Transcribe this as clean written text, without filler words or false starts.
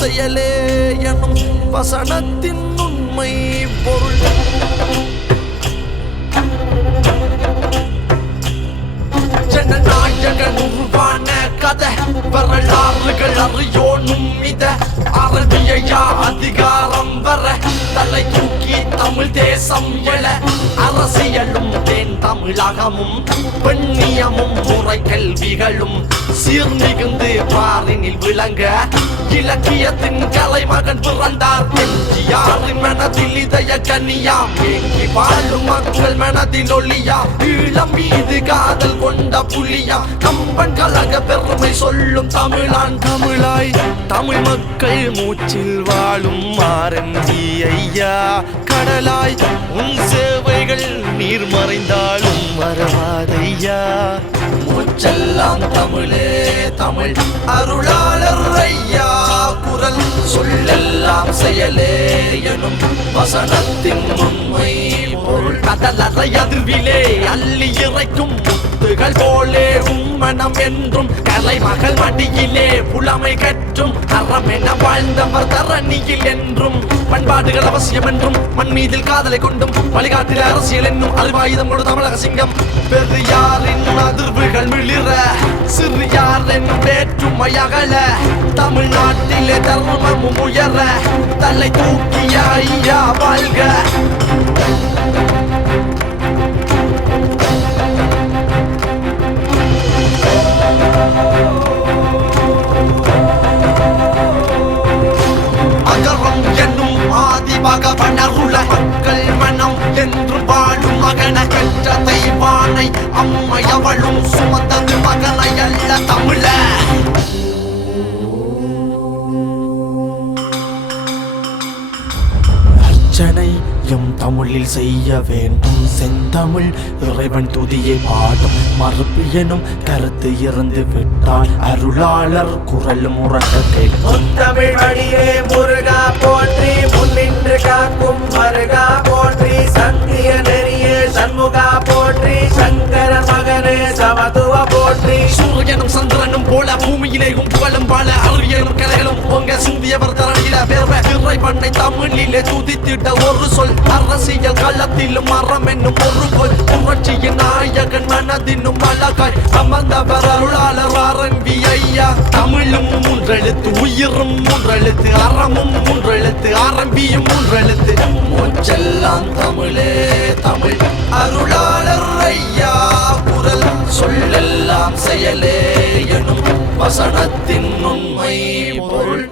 செயலே எனும் வசனத்தின் உண்மை பொருள். ஜனநாயகன் உருவான கதை வரலாறுகள் அறியோனும் இத அரபியா அதிகாரம் வர தலை தூக்கி தமிழ் தேசம் எழ அரசியலும் தேன் தமிழகமும் பெண்ணியமும் முறை கல்விகளும் சீர்மிகுந்து பாரினில் விளங்க இலக்கியத்தின் கலைமகன் பிறந்தார். எம்ஜிஆரின் மனதில் இதய கன்னியாம் ஏங்கி வாழும் மக்கள் மனதில் ஒளியாம் ஈழம் மீது காதல் கொண்ட புலியா கம்பன் கழக பெருமை சொல்லும் தமிழான் தமிழாய் தமிழ் மக்கள் மூச்சில் வாழும் ஆரஞ்சி ஐயா கடலாய் உன் சேவைகள் நீர் மறைந்தாலும் மறவாதையா. மூச்செல்லாம் தமிழே தமிழ் அருளாளர் ஐயா குரல் சொல்லெல்லாம் செயலே எனும் வசனத்தின் உண்மை பொருள். கடலறை அதிர்விலே அள்ளி இறைக்கும் முத்துகள் போலே உம்மனம் என்றும் கலைமகள் மடியிலே புலமை கற்றும் அறம் என வாழ்ந்தவர் தரணியில் என்றும் பண்பாடுகள் அவசியம் என்றும் மண் மீதில் காதலை கொண்டும் வழிகாட்டில் அரசியல் என்னும் அறிவாயுதம் கொடு தமிழக சிங்கம். பெரியாரின் அதிர்வுகள் விளிர சிறியார் என்னும் வேற்றுமை அகல தமிழ்நாட்டிலே தர்மமும் உயர தலை தூக்கிய ஐயா வாழ்க. அகரம் என்னும் ஆதி பகவனருள மக்கள் மனம் என்று வாழும் மகன கற்ற தெய்வானை அம்மை அவளும் சுமந்தது மகனை அல்ல தமிழ. அர்ச்சனை எம் தமிழில் செய்ய வேண்டும் செந்தமிழ் இறைவன் துதியை பாடும் மறுப்பு எனும் கருத்து இருந்து விட்டால் அருளாளர் குரல் முரட்ட கேட்கும். தமிழ் வழியே முருகா போற்றி முன்னின்று காக்கும் மருகா போற்றி சத்திய நெறியே சண்முகா போற்றி சங்கர மகனே சமத்துவ போற்றி. சூரியனும் சந்திரனும் போல பூமியிலேயும் புகழும் வாழ அறிவியலும் கலைகளும் பொங்க சிந்தியவர் தரணியில பேர்வ இறைவனை தமிழிலே துதித்திட்ட ஒரு சொல் அரசியல் களத்திலும் அறம் என்னும் ஒரு கொள் புரட்சியின் நாயகன் மனதினும் அழகாய் அமர்ந்தவர் அருளாளர் ஆரம்பி ஐயா. தமிழும் மூன்றெழுத்து உயிரும் மூன்றெழுத்து அறமும் மூன்றெழுத்து ஆரம்பியும் மூன்றெழுத்து மூச்செல்லாம் தமிழே தமிழ் அருளாளர் ஐயா குரல் சொல்லெல்லாம் செயலே எனும் வசனத்தின் உண்மை பொருள்.